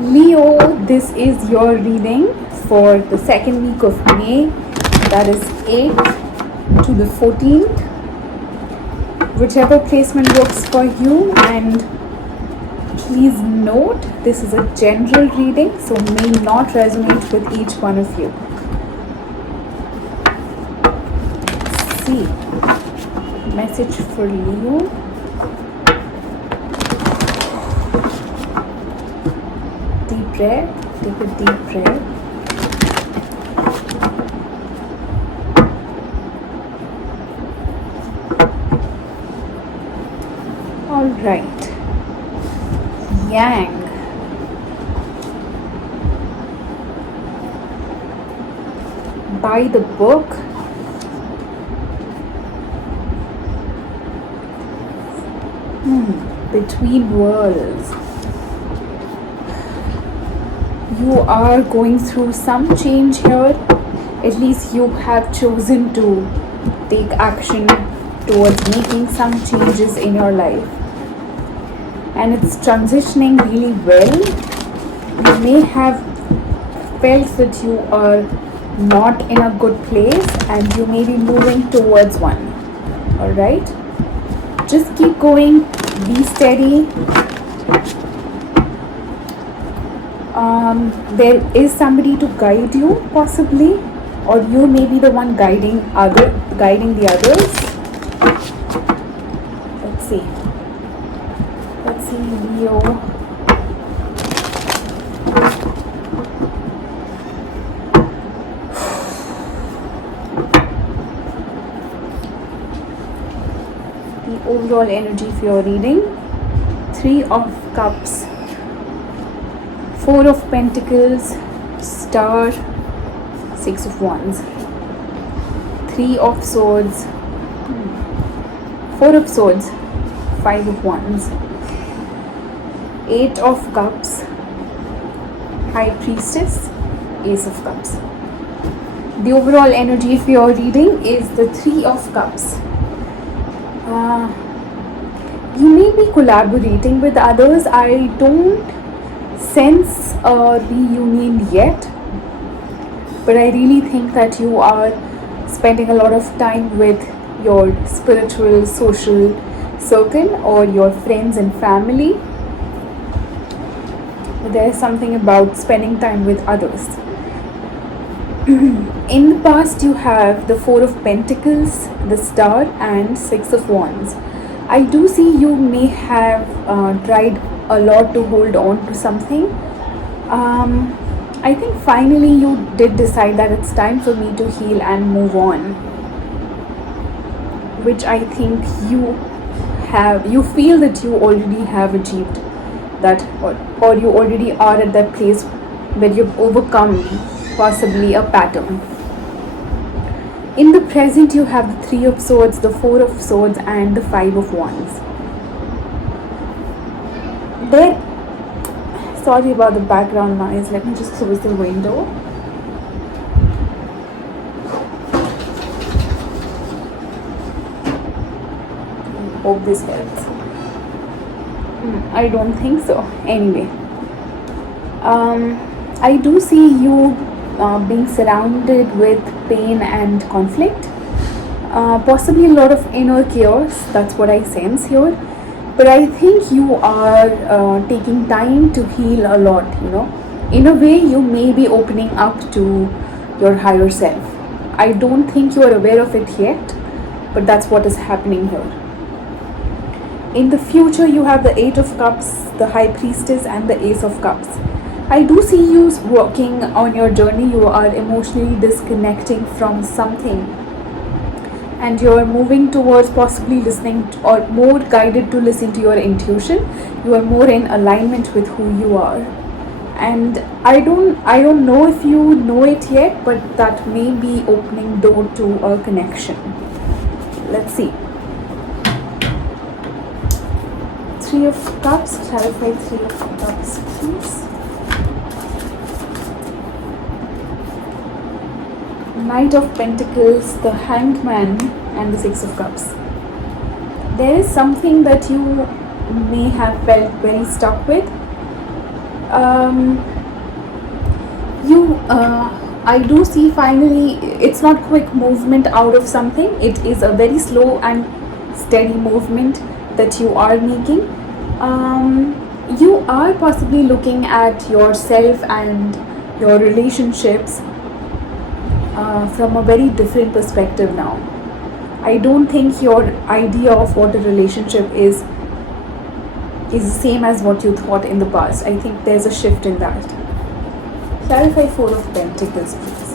Leo, this is your reading for the second week of May, that is 8th to the 14th, whichever placement works for you. And please note, this is a general reading, so may not resonate with each one of you. Let's see, message for Leo. Deep breath, take a deep breath. All right. Yang. By the book. Between worlds. You are going through some change here. At least you have chosen to take action towards making some changes in your life. And it's transitioning really well. You may have felt that you are not in a good place and you may be moving towards one. Alright? Just keep going. Be steady. There is somebody to guide you, possibly, or you may be the one guiding the others. Let's see, Leo. The overall energy for your reading: 3 of Cups, 4 of Pentacles, Star, 6 of Wands, 3 of Swords, 4 of Swords, 5 of Wands, 8 of Cups, High Priestess, Ace of Cups. The overall energy for your reading is the 3 of Cups. You may be collaborating with others. I don't sense a reunion yet, but I really think that you are spending a lot of time with your spiritual social circle or your friends and family. There is something about spending time with others. In the past, you have the 4 of Pentacles, the Star, and 6 of Wands. I do see you may have tried a lot to hold on to something. I think finally you did decide that it's time for me to heal and move on, which I think you feel that you already have achieved that, or you already are at that place where you've overcome possibly a pattern. In the present, you have the 3 of Swords, the 4 of Swords, and the 5 of Wands. Sorry about the background noise. Let me just close the window. Hope this helps. I don't think so. Anyway, I do see you being surrounded with pain and conflict, possibly a lot of inner chaos. That's what I sense here. But I think you are taking time to heal a lot, In a way, you may be opening up to your higher self. I don't think you are aware of it yet, but that's what is happening here. In the future, you have the 8 of Cups, the High Priestess, and the Ace of Cups. I do see you working on your journey. You are emotionally disconnecting from something, and you're moving towards possibly listening or more guided to listen to your intuition. You are more in alignment with who you are, and I don't know if you know it yet, but that may be opening door to a connection. Let's see. 3 of Cups, clarify 3 of Cups, please. Knight of Pentacles, the Hanged Man, and the 6 of Cups. There is something that you may have felt very stuck with. Um, you I do see finally it's not quick movement out of something. It is a very slow and steady movement that you are making. You are possibly looking at yourself and your relationships from a very different perspective now. I don't think your idea of what a relationship is the same as what you thought in the past. I think there's a shift in that. Clarify Four of Pentacles, please.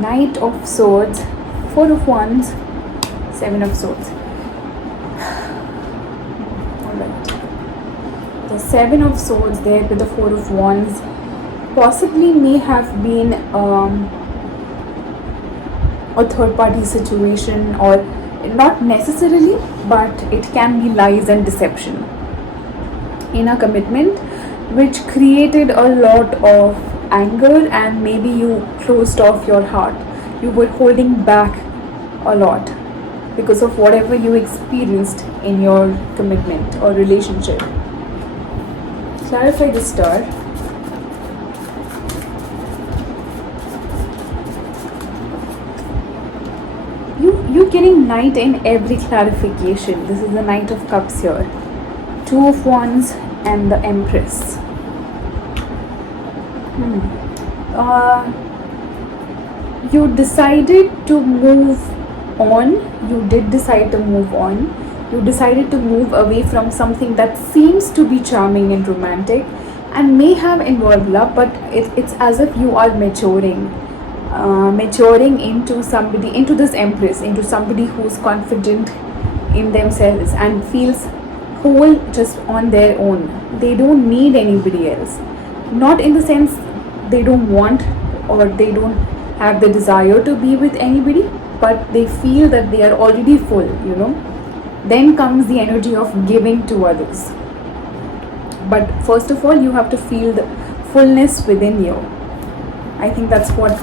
Knight of Swords, Four of Wands, Seven of Swords. Alright. The Seven of Swords there with the Four of Wands possibly may have been a third party situation, or not necessarily, but it can be lies and deception in a commitment, which created a lot of anger, and maybe you closed off your heart. You were holding back a lot because of whatever you experienced in your commitment or relationship. Clarify the Star. You're getting Knight in every clarification. This is the Knight of Cups here. Two of Wands and the Empress. You decided to move on. You did decide to move on. You decided to move away from something that seems to be charming and romantic and may have involved love, but it's as if you are maturing into somebody, into this Empress, into somebody who's confident in themselves and feels whole just on their own. They don't need anybody else. Not in the sense they don't want or they don't have the desire to be with anybody, but they feel that they are already full, Then comes the energy of giving to others. But first of all, you have to feel the fullness within you. I think that's what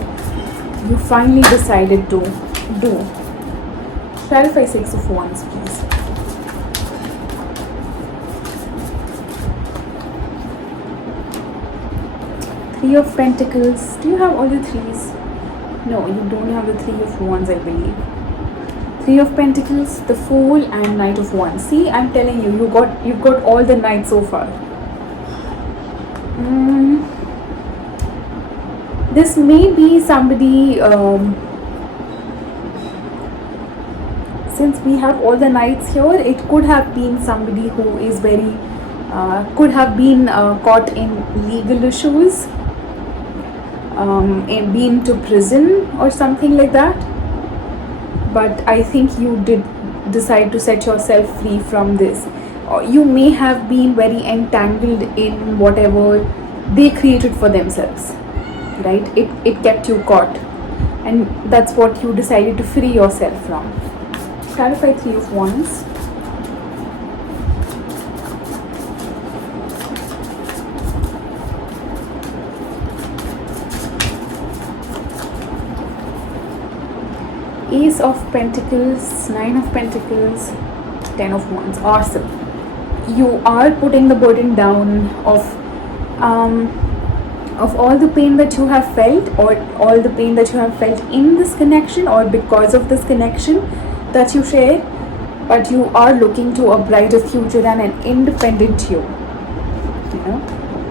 you finally decided to do. Clarify Six of Wands, please. Three of Pentacles. Do you have all the threes? No, you don't have the Three of Wands, I believe. Three of Pentacles, the Fool, and Knight of Wands. See, I'm telling you, you've got all the Knights so far. This may be somebody, since we have all the Knights here, it could have been somebody who is very, could have been caught in legal issues, and been to prison or something like that. But I think you did decide to set yourself free from this. Or you may have been very entangled in whatever they created for themselves, right? It kept you caught, and that's what you decided to free yourself from. Clarify Three of Wands. Ace of Pentacles, Nine of Pentacles, Ten of Wands. Awesome. You are putting the burden down of all the pain that you have felt, or all the pain that you have felt in this connection or because of this connection that you share, but you are looking to a brighter future and an independent you.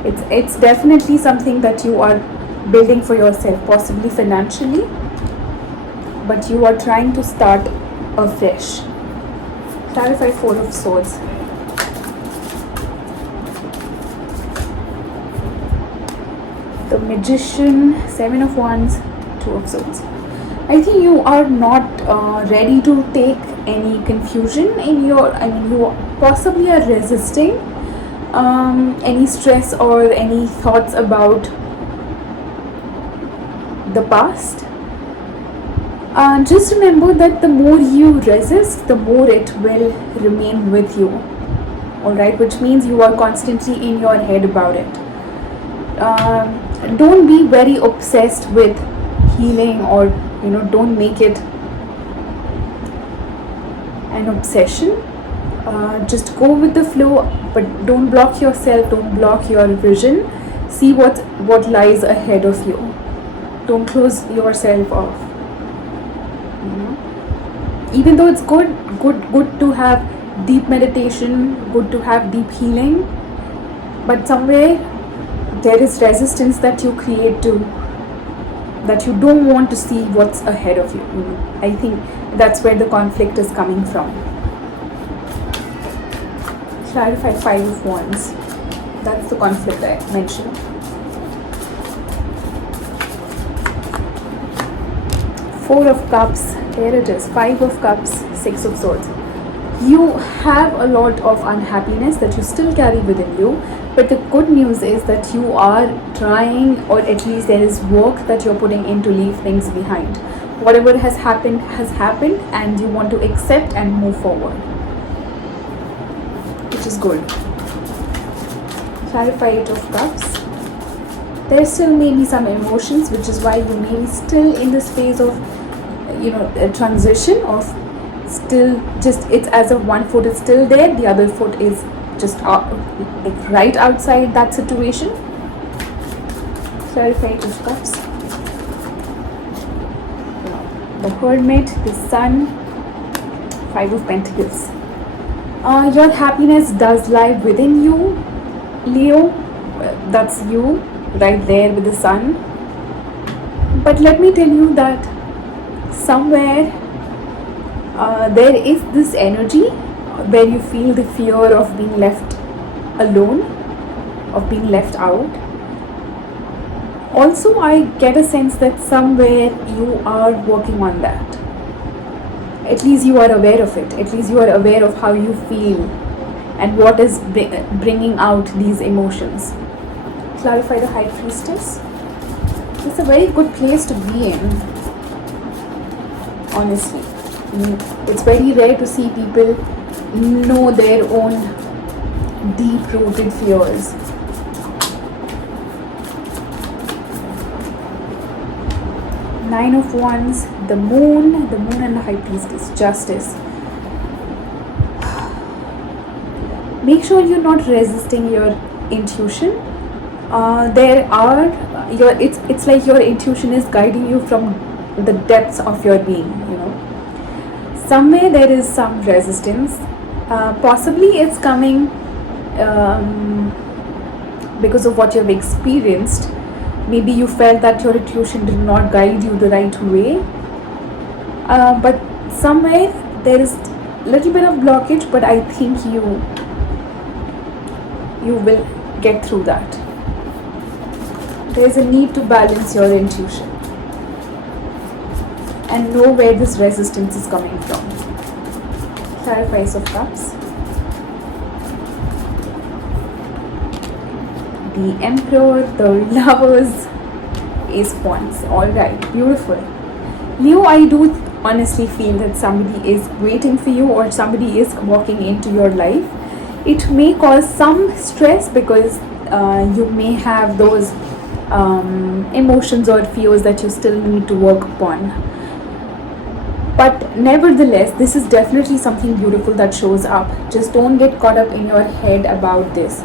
It's definitely something that you are building for yourself, possibly financially, but you are trying to start afresh. Clarify Four of Swords. The Magician, Seven of Wands, Two of Swords. I think you are not ready to take any confusion in your, you possibly are resisting any stress or any thoughts about the past. Just remember that the more you resist, the more it will remain with you. Alright, which means you are constantly in your head about it. Don't be very obsessed with healing, or don't make it an obsession. Just go with the flow, but don't block yourself, don't block your vision. See what lies ahead of you. Don't close yourself off. You know? Even though it's good to have deep meditation, good to have deep healing, but somewhere there is resistance that you create to, that you don't want to see what's ahead of you. I think that's where the conflict is coming from. Clarify 5 of Wands. That's the conflict I mentioned. 4 of Cups. Here it is. 5 of Cups. 6 of Swords. You have a lot of unhappiness that you still carry within you, but the good news is that you are trying, or at least there is work that you're putting in to leave things behind. Whatever has happened, and you want to accept and move forward, which is good. Clarify 8 of Cups. There still may be some emotions, which is why you may be still in this phase of, a transition of still just, it's as if one foot is still there, the other foot is just right outside that situation. Clarify 8 of Cups. The Hermit, the Sun, 5 of Pentacles. Your happiness does lie within you, Leo. That's you right there with the Sun. But let me tell you that somewhere there is this energy where you feel the fear of being left alone, of being left out. Also, I get a sense that somewhere you are working on that. At least you are aware of it. At least you are aware of how you feel and what is bringing out these emotions. Clarify the High Priestess. It's a very good place to be in, honestly. It's very rare to see people know their own deep-rooted fears. Nine of Wands, the Moon and the High Priestess, Justice. Make sure you're not resisting your intuition. It's like your intuition is guiding you from the depths of your being, Somewhere there is some resistance. Possibly it's coming because of what you've experienced. Maybe you felt that your intuition did not guide you the right way. But somewhere there is a little bit of blockage, but I think you will get through that. There is a need to balance your intuition and know where this resistance is coming from. Clarify Ace of Cups. The Emperor, the Lovers, Ace of Wands. Alright, beautiful. Leo, I do honestly feel that somebody is waiting for you, or somebody is walking into your life. It may cause some stress because you may have those emotions or fears that you still need to work upon. But nevertheless, this is definitely something beautiful that shows up. Just don't get caught up in your head about this.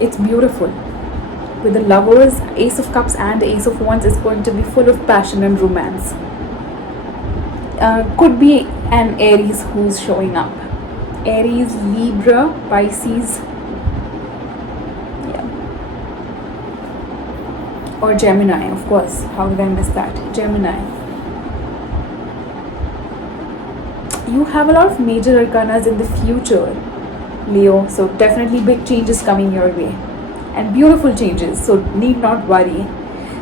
It's beautiful. With the Lovers, Ace of Cups and Ace of Wands is going to be full of passion and romance. Could be an Aries who's showing up. Aries, Libra, Pisces, or Gemini, of course. How did I miss that? Gemini. You have a lot of major arcanas in the future, Leo, so definitely big changes coming your way, and beautiful changes, so need not worry.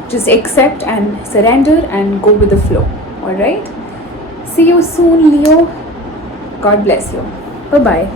Just accept and surrender and go with the flow. Alright? See you soon, Leo. God bless you. Bye-bye.